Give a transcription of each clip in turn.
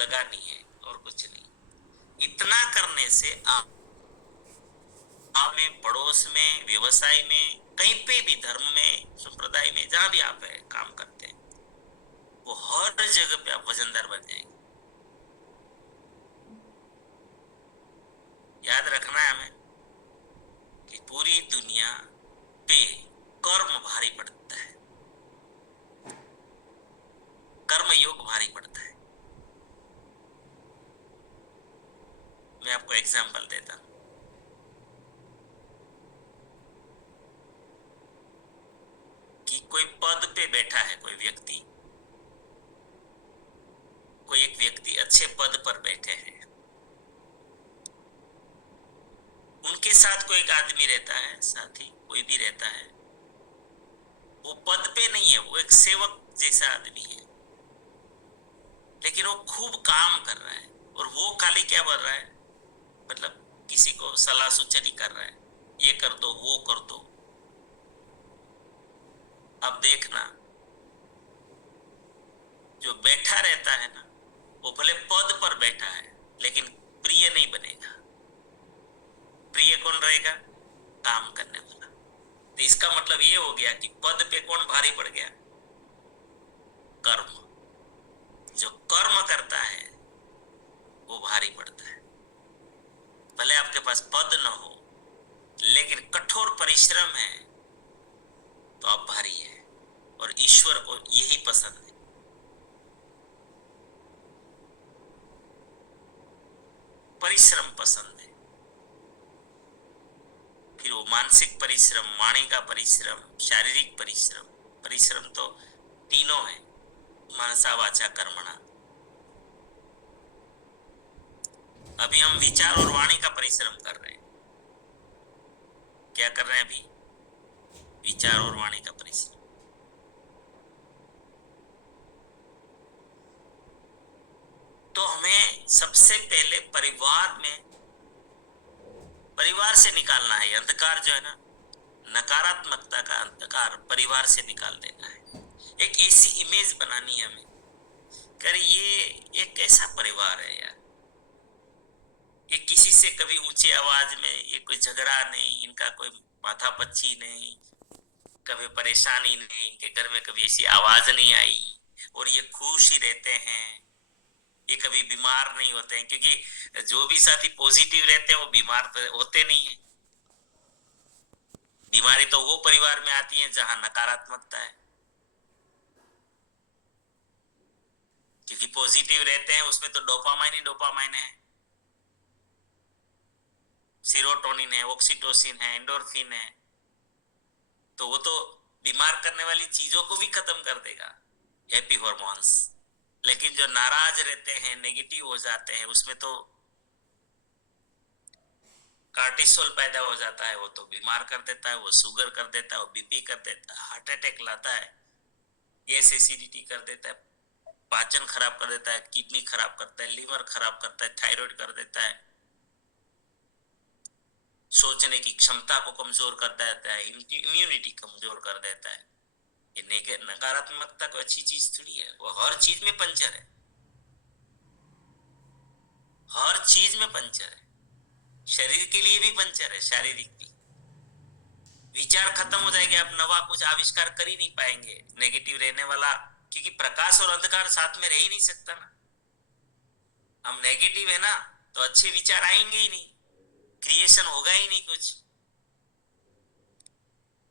लगानी है और कुछ नहीं। इतना करने से आप में, पड़ोस में, व्यवसाय में, कहीं पे भी, धर्म में, संप्रदाय में, जहां भी आप है काम करते हैं, वो हर जगह पे आप वजनदार बन जाएंगे। याद रखना है हमें कि पूरी दुनिया पे कर्म भारी पड़ता है, कर्म योग भारी पड़ता है। मैं आपको एग्जांपल देता हूं कि कोई पद पे बैठा है, कोई एक व्यक्ति अच्छे पद पर बैठे हैं, उनके साथ कोई एक आदमी रहता है, साथी कोई भी रहता है, वो पद पे नहीं है, वो एक सेवक जैसा आदमी है, लेकिन वो खूब काम कर रहा है। और वो खाली क्या बोल रहा है, मतलब किसी को सलाह सूचना कर रहा है, ये कर दो, वो कर दो। अब देखना, जो बैठा रहता है ना, वो भले पद पर बैठा है, लेकिन प्रिय नहीं बनेगा। प्रिय कौन रहेगा? काम करने वाला। तो इसका मतलब ये हो गया कि पद पे कौन भारी पड़ गया? कर्म। जो कर्म करता है वो भारी पड़ता है। भले आपके पास पद न हो, लेकिन कठोर परिश्रम है तो आप भारी है। और ईश्वर को यही पसंद है। परिश्रम पसंद है। फिर वो मानसिक परिश्रम, वाणी का परिश्रम, शारीरिक परिश्रम। परिश्रम तो तीनों है, मनसा वाचा कर्मणा। अभी हम विचार और वाणी का परिश्रम कर रहे हैं। क्या कर रहे हैं अभी? विचार और वाणी का परिश्रम। तो हमें सबसे पहले परिवार से निकालना है अंधकार, जो है ना, नकारात्मकता का अंधकार परिवार से निकाल देना है। एक ऐसी इमेज बनानी है हमें, कर ये एक कैसा परिवार है यार, ये किसी से कभी ऊंची आवाज में, ये कोई झगड़ा नहीं, इनका कोई माथापच्ची नहीं, कभी परेशानी नहीं, इनके घर में कभी ऐसी आवाज नहीं आई, और ये खुश ही रहते हैं। ये कभी बीमार नहीं होते हैं, क्योंकि जो भी साथी पॉजिटिव रहते हैं वो बीमार तो होते नहीं है। बीमारी तो वो परिवार में आती है जहां नकारात्मकता है, क्योंकि पॉजिटिव रहते हैं उसमें तो डोपामाइन ही डोपामाइन है, सीरोटोनिन है, ऑक्सीटोसिन है, एंडोर्फिन है। तो वो तो बीमार करने वाली चीजों को भी खत्म कर देगा, हैप्पी हॉर्मोन्स। लेकिन जो नाराज रहते हैं, नेगेटिव हो जाते हैं, उसमें तो कार्टिसोल पैदा हो जाता है, वो तो बीमार कर देता है, वो शुगर कर देता है, वो बीपी कर देता है, हार्ट अटैक लाता है, गैस एसिडिटी कर देता है, पाचन खराब कर देता है, किडनी खराब करता है, लीवर खराब करता है, थायराइड कर देता है, सोचने की क्षमता को कमजोर कर देता है, इम्यूनिटी कमजोर कर देता है। ये नकारात्मकता कोई अच्छी चीज थोड़ी है, वो हर चीज में पंचर है, हर चीज में पंचर है। शरीर के लिए भी पंचर है, शारीरिक भी। विचार खत्म हो जाएंगे, आप नवा कुछ आविष्कार कर ही नहीं पाएंगे नेगेटिव रहने वाला, क्योंकि प्रकाश और अंधकार साथ में रह ही नहीं सकता ना। हम नेगेटिव है ना, तो अच्छे विचार आएंगे ही नहीं, क्रिएशन होगा ही नहीं कुछ।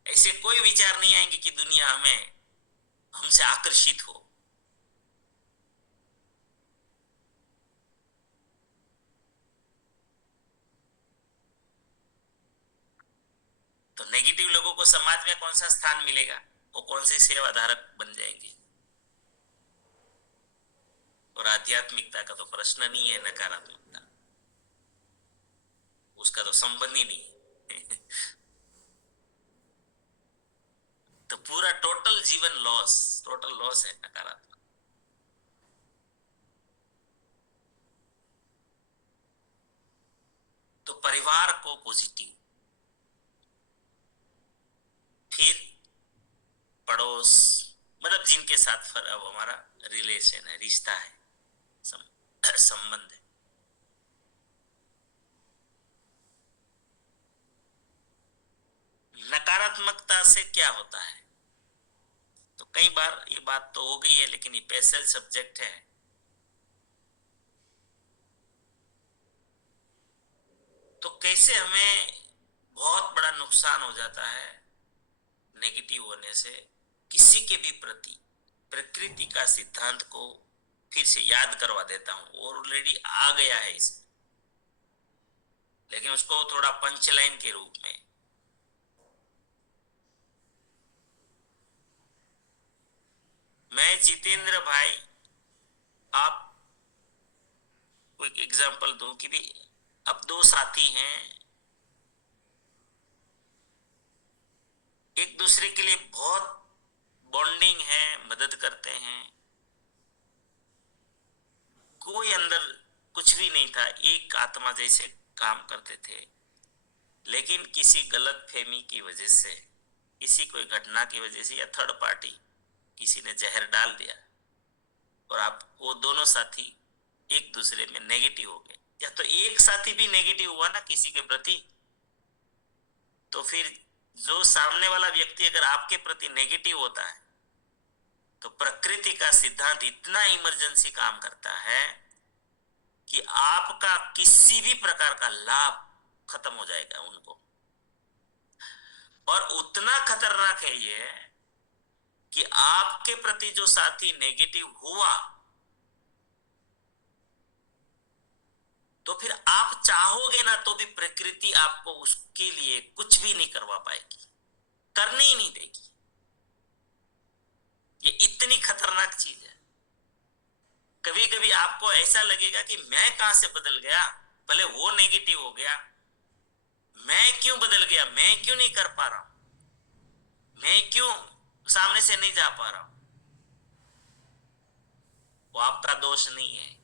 ऐसे कोई विचार नहीं आएंगे कि दुनिया हमसे आकर्षित हो। तो नेगेटिव लोगों को समाज में कौन सा स्थान मिलेगा? वो कौन से सेवाधारक बन जाएंगे? और आध्यात्मिकता का तो प्रश्न नहीं है, नकारात्मकता उसका तो संबंध ही नहीं है। तो पूरा टोटल जीवन लॉस, टोटल लॉस है नकारात्मक। तो परिवार को पॉजिटिव, फिर पड़ोस, मतलब जिनके साथ अब हमारा रिलेशन है, रिश्ता है, नकारात्मकता से क्या होता है, तो कई बार ये बात तो हो गई है, लेकिन ये स्पेशल सब्जेक्ट है। तो कैसे हमें बहुत बड़ा नुकसान हो जाता है नेगेटिव होने से। किसी के भी प्रति प्रकृति का सिद्धांत को फिर से याद करवा देता हूं, ऑलरेडी आ गया है इसमें, लेकिन उसको थोड़ा पंचलाइन के रूप में। मैं जितेंद्र भाई, आप को एक एग्जांपल दूं कि भी अब दो साथी हैं, एक दूसरे के लिए बहुत बॉन्डिंग है, मदद करते हैं, कोई अंदर कुछ भी नहीं था, एक आत्मा जैसे काम करते थे। लेकिन किसी गलत फहमी की वजह से, किसी कोई घटना की वजह से, या थर्ड पार्टी किसी ने जहर डाल दिया और आप वो दोनों साथी एक दूसरे में नेगेटिव हो गए, या तो एक साथी भी नेगेटिव हुआ ना किसी के प्रति, तो फिर जो सामने वाला व्यक्ति अगर आपके प्रति नेगेटिव होता है, तो प्रकृति का सिद्धांत इतना इमरजेंसी काम करता है कि आपका किसी भी प्रकार का लाभ खत्म हो जाएगा उनको। और उतना खतरनाक है ये कि आपके प्रति जो साथी नेगेटिव हुआ, तो फिर आप चाहोगे ना तो भी प्रकृति आपको उसके लिए कुछ भी नहीं करवा पाएगी, करने ही नहीं देगी। ये इतनी खतरनाक चीज है। कभी कभी आपको ऐसा लगेगा कि मैं कहां से बदल गया, भले वो नेगेटिव हो गया, मैं क्यों बदल गया, मैं क्यों नहीं कर पा रहा हूं, मैं क्यों सामने से नहीं जा पा रहा हूं। वो आपका दोष नहीं है।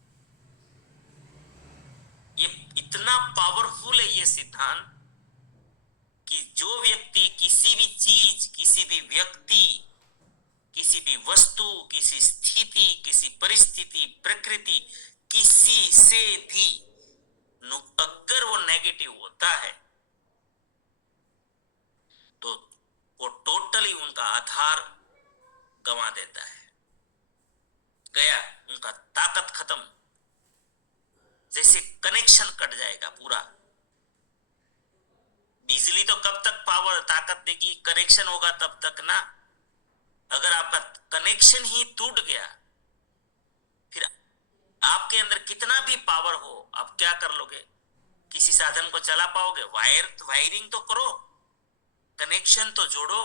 ये इतना पावरफुल है ये सिद्धांत कि जो व्यक्ति किसी भी चीज, किसी भी व्यक्ति, किसी भी वस्तु, किसी स्थिति, किसी परिस्थिति, प्रकृति, किसी से भी अगर वो नेगेटिव होता है, तो वो टोटली उनका आधार गंवा देता है, गया उनका ताकत खत्म, जैसे कनेक्शन कट जाएगा पूरा। बिजली तो कब तक पावर ताकत देगी, कनेक्शन होगा तब तक ना। अगर आपका कनेक्शन ही टूट गया, फिर आपके अंदर कितना भी पावर हो, आप क्या कर लोगे, किसी साधन को चला पाओगे? वायरिंग तो करो, कनेक्शन तो जोड़ो।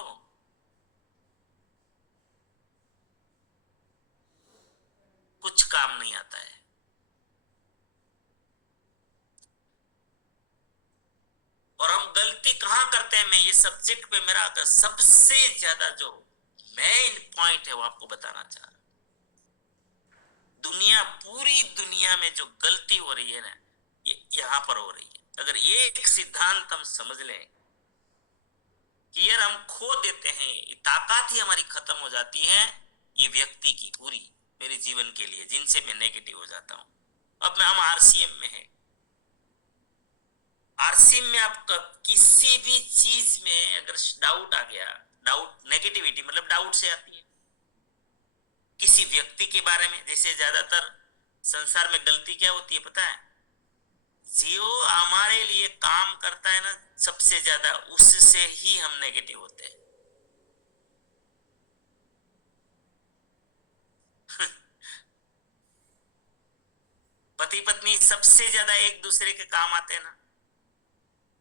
कुछ काम नहीं आता है। और हम गलती कहां करते हैं, मैं ये सब्जेक्ट पे मेरा सबसे ज्यादा जो मेन पॉइंट है वो आपको बताना चाह रहा हूं। पूरी दुनिया में जो गलती हो रही है ना, ये यहां पर हो रही है। अगर ये एक सिद्धांत हम समझ लें कि यार हम खो देते हैं, ये ताकत ही हमारी खत्म हो जाती है, ये व्यक्ति की पूरी मेरे जीवन के लिए जिनसे मैं नेगेटिव हो जाता हूं। अब हम आरसीएम में हैं, आरसीएम में आप किसी भी चीज में अगर डाउट आ गया, डाउट नेगेटिविटी मतलब डाउट से आती है किसी व्यक्ति के बारे में। जैसे ज्यादातर संसार में गलती क्या होती है पता है, जो हमारे लिए काम करता है ना सबसे ज्यादा, उससे ही हम नेगेटिव होते हैं। पति पत्नी सबसे ज्यादा एक दूसरे के काम आते हैं ना,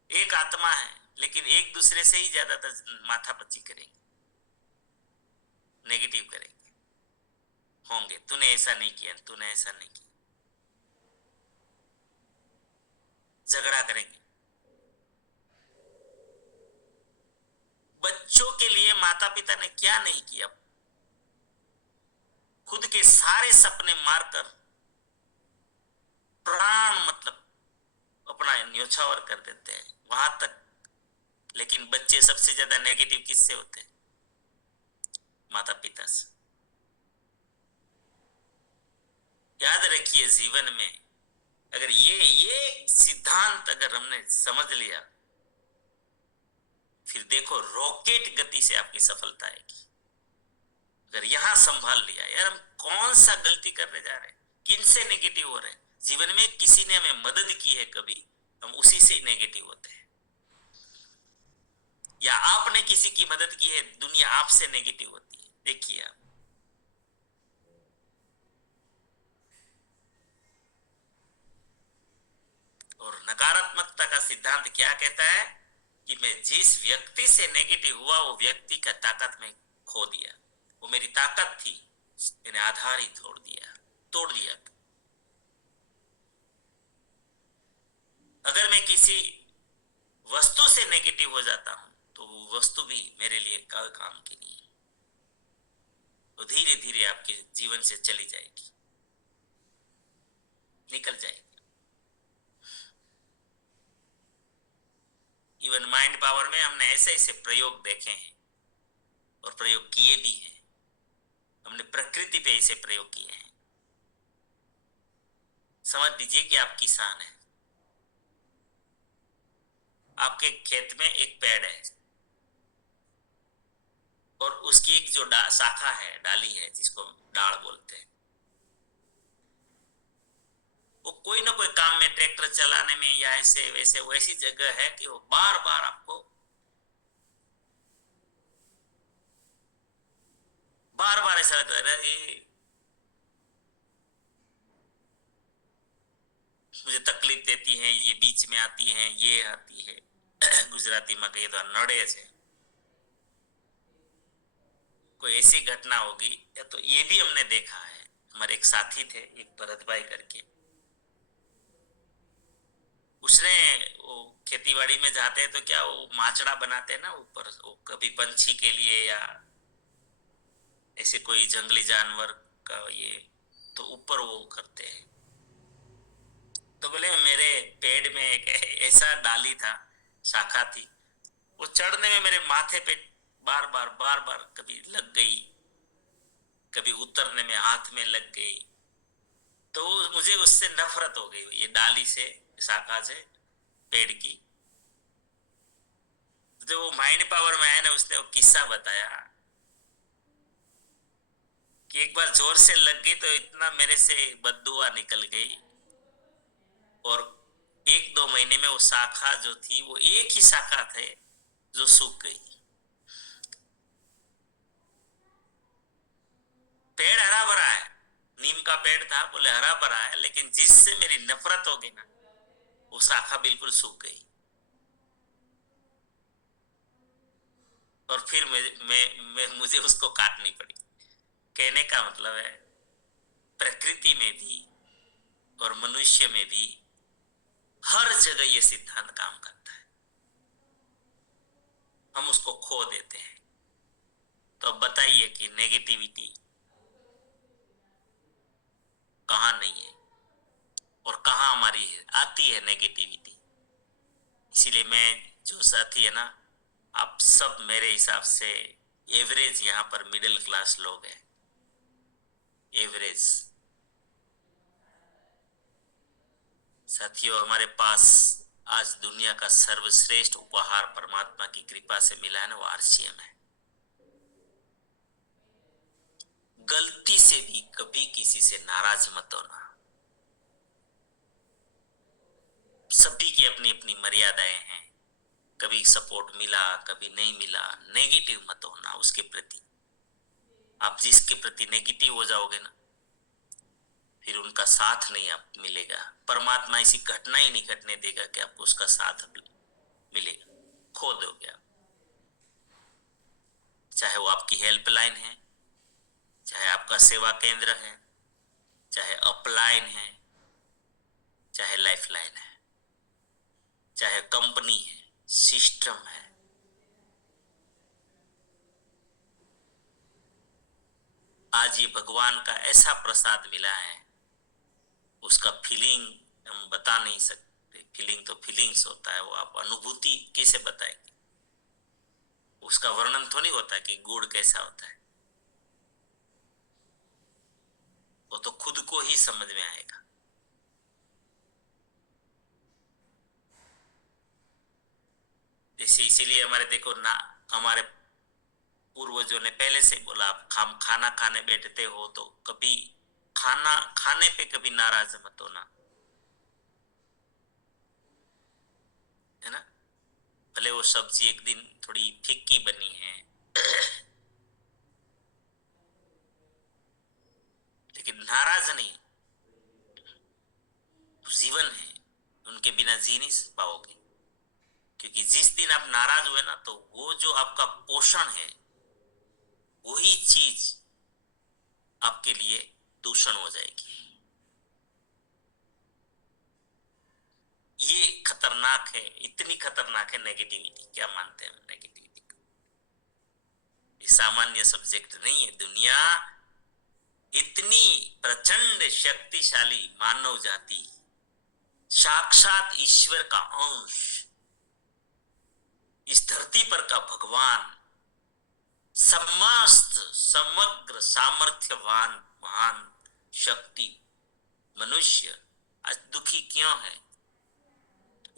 एक आत्मा है लेकिन एक दूसरे से ही ज्यादातर माथापच्ची करेंगे, नेगेटिव करेंगे, होंगे तूने ऐसा नहीं किया, तूने ऐसा नहीं किया, झगड़ा करेंगे। बच्चों के लिए माता पिता ने क्या नहीं किया, खुद के सारे सपने मारकर प्राण मतलब अपना न्योछावर कर देते हैं वहां तक। लेकिन बच्चे सबसे ज्यादा नेगेटिव किससे होते हैं? माता पिता से। याद रखिए जीवन में अगर ये सिद्धांत अगर हमने समझ लिया, फिर देखो रॉकेट गति से आपकी सफलता आएगी। अगर यहां संभाल लिया, यार हम कौन सा गलती करने जा रहे हैं, किन से नेगेटिव हो रहे हैं, जीवन में किसी ने हमें मदद की है कभी, हम उसी से ही नेगेटिव होते हैं, या आपने किसी की मदद की है, दुनिया आपसे नेगेटिव होती है। देखिए आप, और नकारात्मकता का सिद्धांत क्या कहता है कि मैं जिस व्यक्ति से नेगेटिव हुआ वो व्यक्ति का ताकत में खो दिया, वो मेरी ताकत थी, मैंने आधार ही तोड़ दिया। अगर मैं किसी वस्तु से नेगेटिव हो जाता हूं तो वो वस्तु भी मेरे लिए कोई काम की नहीं है, वो धीरे धीरे आपके जीवन से चली जाएगी, निकल जाएगी। इवन माइंड पावर में हमने ऐसे ऐसे प्रयोग देखे हैं और प्रयोग किए भी हैं, हमने प्रकृति पे ऐसे प्रयोग किए हैं। समझ लीजिए कि आप किसान हैं, आपके खेत में एक पेड़ है और उसकी एक जो शाखा है, डाली है, जिसको डाल बोलते हैं, वो कोई ना कोई काम में, ट्रैक्टर चलाने में या ऐसे वैसे, वो ऐसी जगह है कि वो बार बार आपको बार बार ऐसा लगता है, मुझे तकलीफ देती हैं, ये बीच में आती हैं, ये आती है। गुजराती में कहिए तो नड़े से कोई ऐसी घटना होगी। या तो ये भी हमने देखा है, हमारे एक साथी थे, एक भरत भाई करके, उसने वो खेतीबाड़ी में जाते हैं तो क्या वो माचड़ा बनाते हैं ना ऊपर, वो कभी पंछी के लिए या ऐसे कोई जंगली जानवर का, ये तो ऊपर वो करते हैं। तो बोले मेरे पेड़ में एक ऐसा डाली था, शाखा थी, वो चढ़ने में मेरे माथे पे बार बार कभी लग गई, कभी उतरने में हाथ में लग गई, तो मुझे उससे नफरत हो गई, ये डाली से, शाखा से, पेड़ की। जो वो माइंड पावर में आया ना, उसने वो किस्सा बताया कि एक बार जोर से लग गई तो इतना मेरे से बददुआ निकल गई, और 1-2 महीने में वो शाखा जो थी, वो एक ही शाखा थे जो सूख गई। पेड़ हरा भरा है, नीम का पेड़ था, बोले हरा भरा है, लेकिन जिससे मेरी नफरत हो गई ना, वो शाखा बिल्कुल सूख गई। और फिर मुझे उसको काटनी पड़ी। कहने का मतलब है, प्रकृति में भी और मनुष्य में भी हर जगह ये सिद्धांत काम करता है, हम उसको खो देते हैं। तो अब बताइए कि नेगेटिविटी कहाँ नहीं है और कहाँ हमारी आती है नेगेटिविटी। इसीलिए मैं, जो साथी है ना, आप सब मेरे हिसाब से एवरेज, यहाँ पर मिडिल क्लास लोग हैं, एवरेज साथियों। हमारे पास आज दुनिया का सर्वश्रेष्ठ उपहार परमात्मा की कृपा से मिला है ना, वो आरसीएम है। गलती से भी कभी किसी से नाराज मत होना, सभी की अपनी अपनी मर्यादाएं हैं, कभी सपोर्ट मिला, कभी नहीं मिला, नेगेटिव मत होना उसके प्रति। आप जिसके प्रति नेगेटिव हो जाओगे ना, फिर उनका साथ नहीं आप मिलेगा, परमात्मा ऐसी घटना ही नहीं घटने देगा कि आपको उसका साथ मिलेगा, खो दोगे आप। चाहे वो आपकी हेल्पलाइन है, चाहे आपका सेवा केंद्र है, चाहे अपलाइन है, चाहे लाइफलाइन है, चाहे कंपनी है, सिस्टम है, आज ये भगवान का ऐसा प्रसाद मिला है, उसका फीलिंग हम बता नहीं सकते। फीलिंग तो फीलिंग्स होता है, वो आप अनुभूति कैसे बताएंगे, उसका वर्णन तो नहीं होता कि गुड़ कैसा होता है, वो तो खुद को ही समझ में आएगा। जैसे इसीलिए हमारे देखो ना, हमारे पूर्वजों ने पहले से बोला, आप खाना खाने बैठते हो तो कभी खाना खाने पे कभी नाराज मत होना, है ना। भले वो सब्जी एक दिन थोड़ी फीकी बनी है, लेकिन नाराज नहीं। जीवन है, उनके बिना जी नहीं पाओगे, क्योंकि जिस दिन आप नाराज हुए ना, तो वो जो आपका पोषण है, वही चीज आपके लिए दूषण हो जाएगी। ये खतरनाक है, इतनी खतरनाक है नेगेटिविटी। क्या मानते हैं नेगेटिविटी को? ये सामान्य सब्जेक्ट नहीं है। दुनिया इतनी प्रचंड शक्तिशाली मानव जाति, साक्षात ईश्वर का अंश, इस धरती पर का भगवान, समस्त समग्र सामर्थ्यवान महान शक्ति, मनुष्य आज दुखी क्यों है?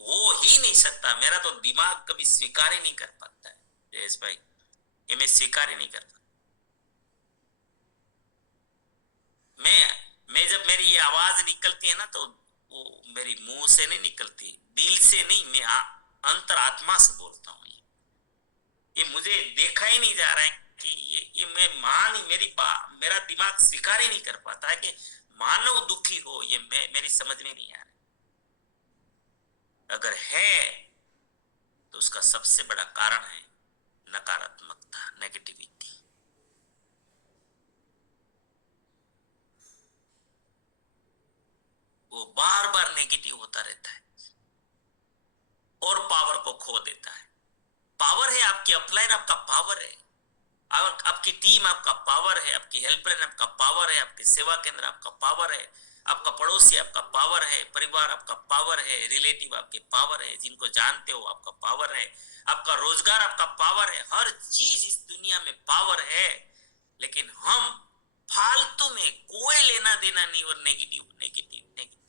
हो ही नहीं सकता। मेरा तो दिमाग कभी स्वीकार ही नहीं कर पाता है जयेश भाई, ये मैं स्वीकार ही नहीं करता। मैं जब मेरी ये आवाज निकलती है ना, तो वो मेरी मुंह से नहीं निकलती, दिल से नहीं, मैं अंतरात्मा से बोलता हूँ। ये मुझे देखा ही नहीं जा रहा है कि ये मैं मान ही मेरा दिमाग स्वीकार ही नहीं कर पाता है कि मानव दुखी हो। ये मेरी समझ में नहीं आ रहा। अगर है तो उसका सबसे बड़ा कारण है नकारात्मकता, नेगेटिविटी। वो बार बार नेगेटिव होता रहता है और पावर को खो देता है। पावर है आपकी अपलाइन, आपका पावर है, आपकी टीम आपका पावर है, आपकी हेल्पलाइन आपका पावर है, आपके सेवा केंद्र आपका पावर है, आपका पड़ोसी आपका पावर है, परिवार आपका पावर है, रिलेटिव आपके पावर है, जिनको जानते हो आपका पावर है, आपका रोजगार आपका पावर है। हर चीज इस दुनिया में पावर है, लेकिन हम फालतू में कोई लेना देना नहीं, और नेगेटिव नेगेटिव नेगेटिव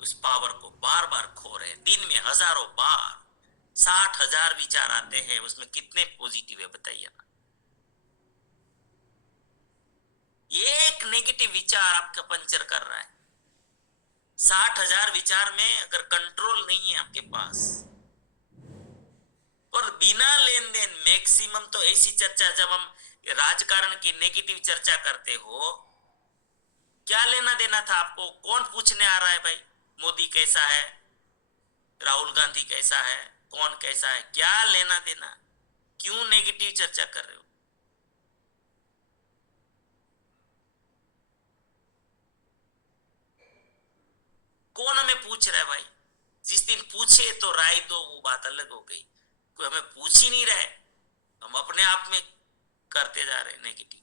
उस पावर को बार बार खो रहे। दिन में हजारों बार 60,000 विचार आते हैं, उसमें कितने पॉजिटिव है बताइए ना। एक नेगेटिव विचार आपका पंचर कर रहा है। 60,000 विचार में अगर कंट्रोल नहीं है आपके पास, और बिना लेन देन, मैक्सिमम तो ऐसी चर्चा, जब हम राजकारण की नेगेटिव चर्चा करते हो, क्या लेना देना था आपको? कौन पूछने आ रहा है भाई मोदी कैसा है, राहुल गांधी कैसा है, कौन कैसा है? क्या लेना देना? क्यों नेगेटिव चर्चा कर रहे हो? कौन हमें पूछ रहा है भाई? जिस दिन पूछे तो राय दो, वो बात अलग हो गई। कोई हमें पूछ ही नहीं रहा है, हम अपने आप में करते जा रहे हैं नेगेटिव।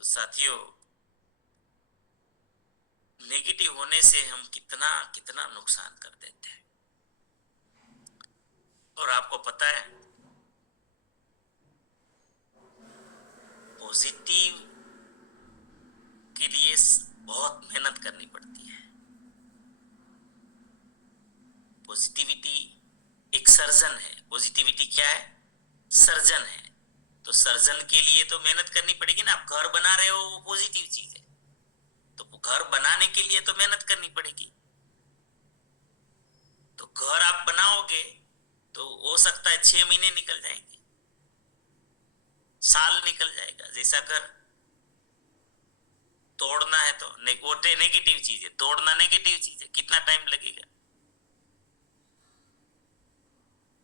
तो साथियों, नेगेटिव होने से हम कितना कितना नुकसान कर देते हैं। और आपको पता है, पॉजिटिव के लिए बहुत मेहनत करनी पड़ती है। पॉजिटिविटी एक सर्जन है। पॉजिटिविटी क्या है? सर्जन है। तो सर्जन के लिए तो मेहनत करनी पड़ेगी ना। आप घर बना रहे हो, वो पॉजिटिव चीज है, तो घर बनाने के लिए तो मेहनत करनी पड़ेगी। तो घर आप बनाओगे तो हो सकता है 6 महीने निकल जाएंगे, साल निकल जाएगा। जैसा घर तोड़ना है तो नेगेटिव चीज है, तोड़ना नेगेटिव चीज है, कितना टाइम लगेगा?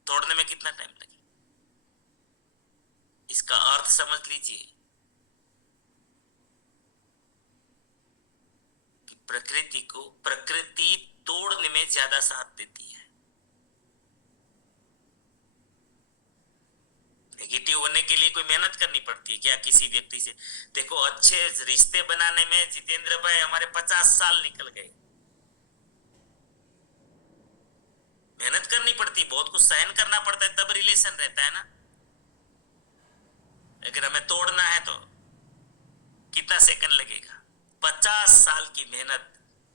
तोड़ने में कितना टाइम लगेगा? इसका अर्थ समझ लीजिए कि प्रकृति तोड़ने में ज्यादा साथ देती है। नेगेटिव होने के लिए कोई मेहनत करनी पड़ती है क्या किसी व्यक्ति से? देखो, अच्छे रिश्ते बनाने में जितेंद्र भाई हमारे 50 साल निकल गए। मेहनत करनी पड़ती, बहुत कुछ सहन करना पड़ता है, तब रिलेशन रहता है ना। अगर हमें तोड़ना है तो कितना सेकंड लगेगा? 50 साल की मेहनत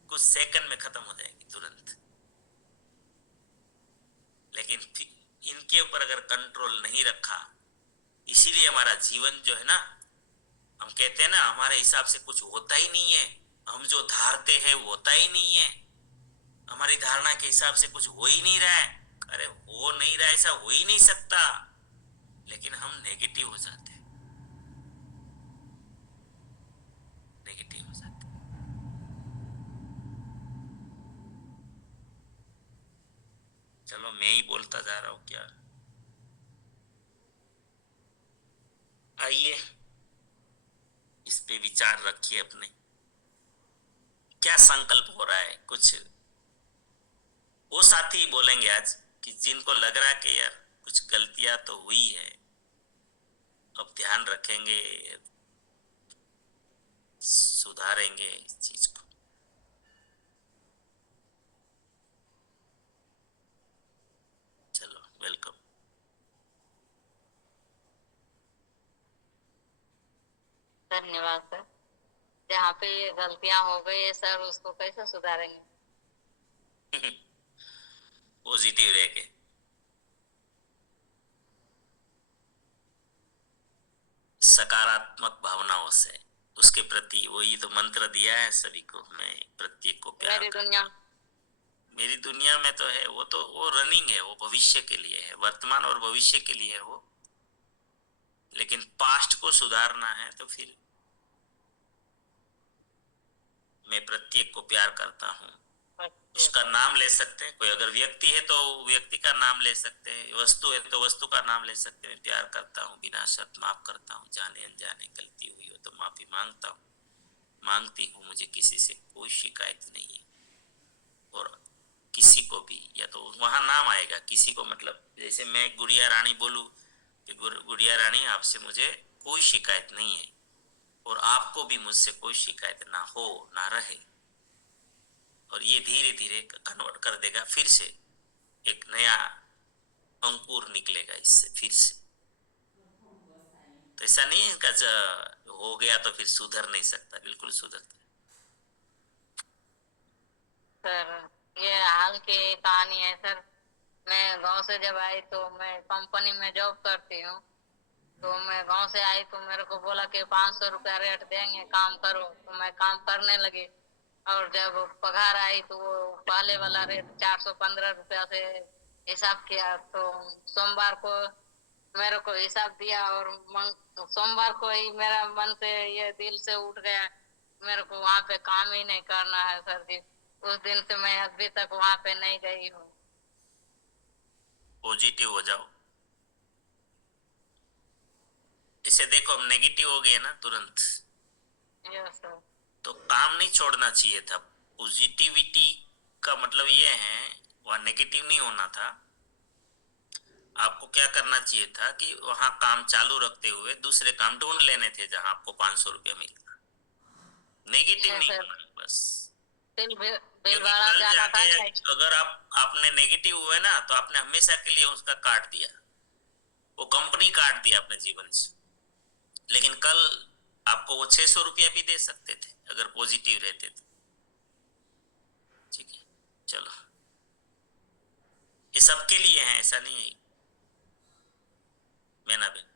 कुछ सेकंड में खत्म हो जाएगी तुरंत। लेकिन इनके ऊपर अगर कंट्रोल नहीं रखा, इसीलिए हमारा जीवन जो है ना, हम कहते हैं ना हमारे हिसाब से कुछ होता ही नहीं है, हम जो धारते हैं वो होता ही नहीं है, हमारी धारणा के हिसाब से कुछ हो ही नहीं रहा है। अरे हो नहीं रहा, ऐसा हो ही नहीं सकता, लेकिन हम नेगेटिव हो जाते हैं, नेगेटिव हो जाते हैं। चलो मैं ही बोलता जा रहा हूं क्या। आइए इस पे विचार रखिए अपने, क्या संकल्प हो रहा है। कुछ वो साथी बोलेंगे आज कि जिनको लग रहा है कि यार कुछ गलतियां तो हुई है, अब ध्यान रखेंगे, सुधारेंगे इस चीज को। चलो वेलकम। धन्यवाद सर। जहाँ पे ये गलतियां हो गई है सर, उसको कैसे सुधारेंगे? पॉजिटिव रह के, सकारात्मक भावनाओं से उसके प्रति, वही तो मंत्र दिया है सभी को, मैं प्रत्येक को प्यार मेरी कर। दुनिया मेरी दुनिया में तो है वो, तो वो रनिंग है, वो भविष्य के लिए है, वर्तमान और भविष्य के लिए है वो। लेकिन पास्ट को सुधारना है तो फिर मैं प्रत्येक को प्यार करता हूँ। उसका नाम ले सकते हैं, कोई अगर व्यक्ति है तो व्यक्ति का नाम ले सकते हैं, वस्तु है तो वस्तु का नाम ले सकते हैं। प्यार करता हूँ, बिना शर्त माफ करता हूँ, जाने अनजाने गलती हुई हो तो माफी मांगता हूँ, मांगती हूँ, मुझे किसी से कोई शिकायत नहीं है। और किसी को भी, या तो वहां नाम आएगा किसी को, मतलब जैसे मैं गुड़िया रानी बोलूं कि गुड़िया रानी आपसे मुझे कोई शिकायत नहीं है, और आपको भी मुझसे कोई शिकायत ना हो ना रहे, और ये धीरे धीरे कन्वर्ट कर देगा, फिर से एक नया अंकुर निकलेगा इससे फिर से। तो ऐसा नहीं है इसका हो गया तो फिर सुधर नहीं सकता, बिल्कुल सुधरता है। सर, ये हाल की कहानी है सर। मैं गांव से जब आई तो मैं कंपनी में जॉब करती हूँ। तो मैं गांव से आई तो मेरे को बोला कि 500 रुपया रेट देंगे, काम करो। तो मैं काम करने लगी, और जब पगार आई तो वो पहले वाला रेट 415 रुपया से हिसाब किया। तो सोमवार को मेरे को हिसाब दिया, और सोमवार को ही मेरा मन से ये दिल से उठ गया, मेरे को वहाँ पे काम ही नहीं करना है सर जी। उस दिन से मैं अभी तक वहाँ पे नहीं गई हूँ। पॉजिटिव हो जाओ। इसे देखो, हम नेगेटिव हो गए ना तुरंत, यस सर। तो काम नहीं छोड़ना चाहिए था। पॉजिटिविटी का मतलब ये है, वह नेगेटिव नहीं होना था। आपको क्या करना चाहिए था कि वहां काम चालू रखते हुए दूसरे काम ढूंढ लेने थे जहां आपको 500 रुपया मिलता। नेगेटिव यस नहीं सर। होना बस। बिल क्योंकि वाला कल जाना था जाके ना। अगर आपने नेगेटिव हुए ना, तो आपने हमेशा के लिए उसका काट दिया, वो कंपनी काट दिया अपने जीवन से। लेकिन कल आपको वो 600 रुपया भी दे सकते थे अगर पॉजिटिव रहते तो। ठीक है, चलो, ये सबके लिए है, ऐसा नहीं है। मैना बेन।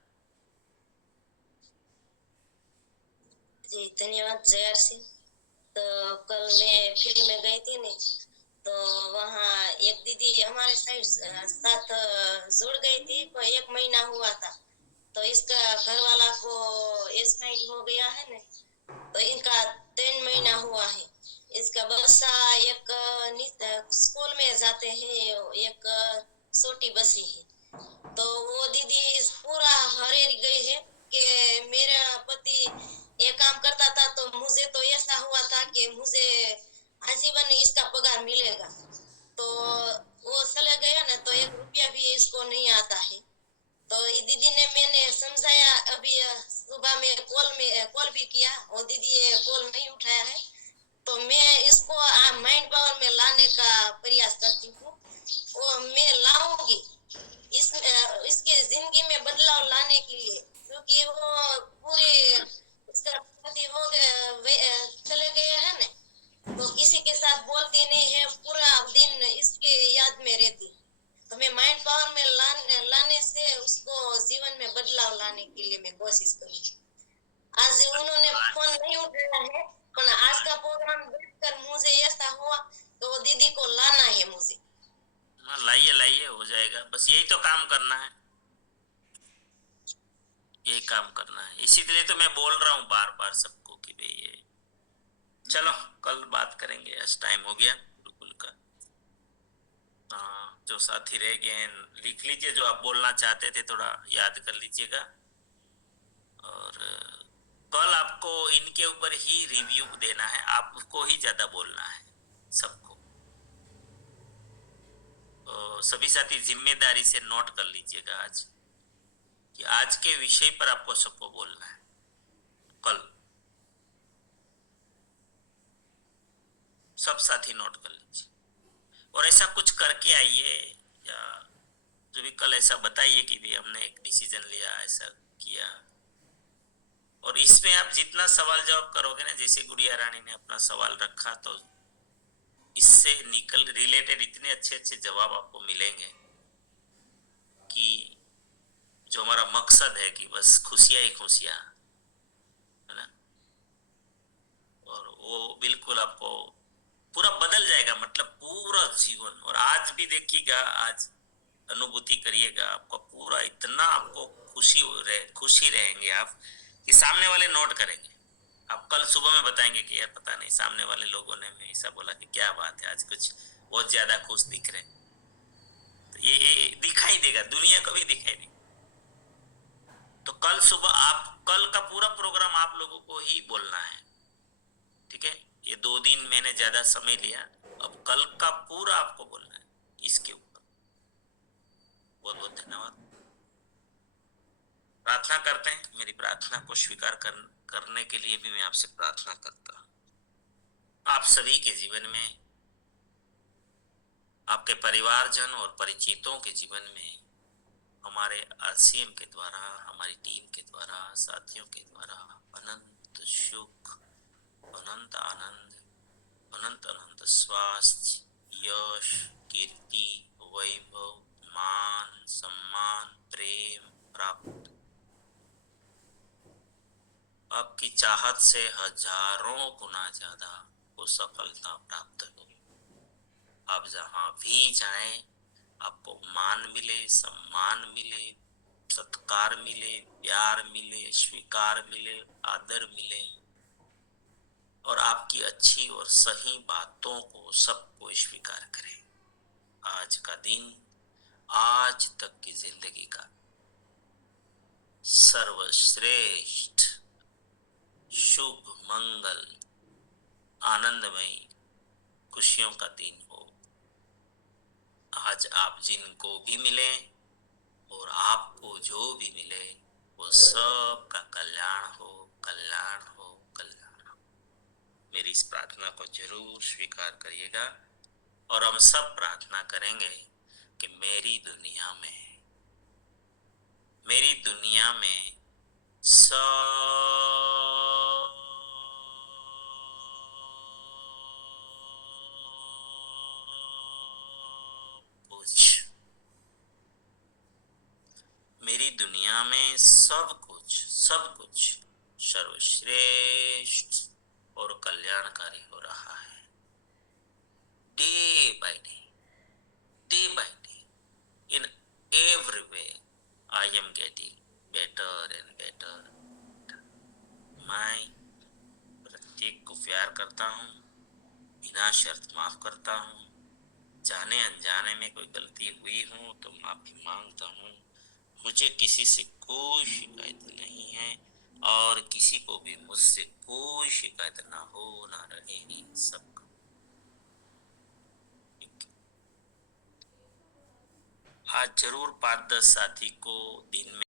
जी धन्यवाद जयर सिंह। तो कल मैं फील्ड में गई थी नहीं, तो वहाँ एक दीदी हमारे साइड साथ जुड़ गई थी, कोई 1 महीना हुआ था। तो इसका घर वाला को एक्सपायर हो गया है ना, तो इनका 3 महीना हुआ है। इसका बच्चा एक स्कूल में जाते हैं, एक छोटी बच्ची है। तो वो दीदी पूरा हरेर गई है कि मेरा पति ये काम करता था, तो मुझे तो ऐसा हुआ था कि मुझे आजीवन इसका पगार मिलेगा। तो वो चले गया ना, तो 1 रुपया भी इसको नहीं आता है। तो दीदी ने, मैंने समझाया, अभी सुबह में कॉल भी किया, वो दीदी कॉल नहीं उठाया है। तो मैं इसको माइंड पावर में लाने का प्रयास करती हूँ, वो मैं लाऊंगी। लाने के लिए, क्योंकि वो पूरे उसका पति हो गए चले गए हैं ना, तो किसी के साथ बोलती नहीं है, पूरा दिन इसके याद में रहती। तो मैं माइंड पावर में लाने से उसको जीवन में बदलाव लाने के लिए मैं कोशिश करूंगी। आज उन्होंने फोन नहीं उठाया है, पर आज का प्रोग्राम देखकर मुझे ऐसा हुआ तो दीदी को लाना है मुझे। हाँ, लाइए लाइए, हो जाएगा। बस यही तो काम करना है, यही काम करना है। इसीलिए तो मैं बोल रहा हूँ बार बार सबको कि भाई ये चलो कल बात करेंगे, आज टाइम हो गया बिल्कुल का। जो साथी रह गए हैं लिख लीजिए, जो आप बोलना चाहते थे थोड़ा याद कर लीजिएगा। और कल आपको इनके ऊपर ही रिव्यू देना है, आपको ही ज्यादा बोलना है सबको। तो सभी साथी जिम्मेदारी से नोट कर लीजिएगा आज कि आज के विषय पर आपको सबको बोलना है कल। सब साथी नोट कर लीजिए और ऐसा कुछ करके आइए, या जो भी कल ऐसा बताइए कि भी हमने एक डिसीजन लिया, ऐसा किया। और इसमें आप जितना सवाल जवाब करोगे ना, जैसे गुड़िया रानी ने अपना सवाल रखा, तो इससे निकल रिलेटेड इतने अच्छे अच्छे जवाब आपको मिलेंगे कि जो हमारा मकसद है कि बस खुशियां ही खुशियां, है ना। और वो बिल्कुल आपको पूरा बदल जाएगा, मतलब पूरा जीवन। और आज भी देखिएगा, आज अनुभूति करिएगा, आपका पूरा इतना आपको खुशी रहेंगे आप कि सामने वाले नोट करेंगे। आप कल सुबह में बताएंगे कि यार पता नहीं सामने वाले लोगों ने में ऐसा बोला कि क्या बात है, आज कुछ बहुत ज्यादा खुश दिख रहे। तो ये दिखाई देगा, दुनिया को भी दिखाई देगा। तो कल सुबह आप, कल का पूरा प्रोग्राम आप लोगों को ही बोलना है, ठीक है। ये 2 दिन मैंने ज्यादा समय लिया, अब कल का पूरा आपको बोलना है इसके ऊपर। बहुत बहुत धन्यवाद। प्रार्थना करते हैं, मेरी प्रार्थना को स्वीकार करने के लिए भी मैं आपसे प्रार्थना करता हूँ। आप सभी के जीवन में, आपके परिवारजन और परिचितों के जीवन में, हमारे आरसीएम के द्वारा, हमारी टीम के द्वारा, साथियों के द्वारा अनंत सुख, अनंत आनंद, अनंत अनंत स्वास्थ्य, यश, कीर्ति, वैभव, मान, सम्मान, प्रेम प्राप्त, आपकी चाहत से हजारों गुना ज्यादा वो सफलता प्राप्त हो। आप जहां भी जाएं, आपको मान मिले, सम्मान मिले, सत्कार मिले, प्यार मिले, स्वीकार मिले, आदर मिले, और आपकी अच्छी और सही बातों को सबको स्वीकार करें। आज का दिन, आज तक की जिंदगी का सर्वश्रेष्ठ शुभ मंगल आनंदमयी खुशियों का दिन हो। आज आप जिनको भी मिले और आपको जो भी मिले, वो सब का कल्याण हो, कल्याण हो, कल्याण हो। मेरी इस प्रार्थना को जरूर स्वीकार करिएगा। और हम सब प्रार्थना करेंगे कि मेरी दुनिया में सब कुछ, मेरी दुनिया में सब कुछ सर्वश्रेष्ठ और कल्याणकारी हो रहा है। Day by day, in every way I am getting better and better. मैं प्रत्येक को प्यार करता हूँ, बिना शर्त माफ करता हूँ। जाने अनजाने में कोई गलती हुई हो तो माफी मांगता हूँ। मुझे किसी से कोई शिकायत नहीं है और किसी को भी मुझसे कोई शिकायत ना हो, ना रहेगी। सबको आज जरूर 5-10 साथी को दिन में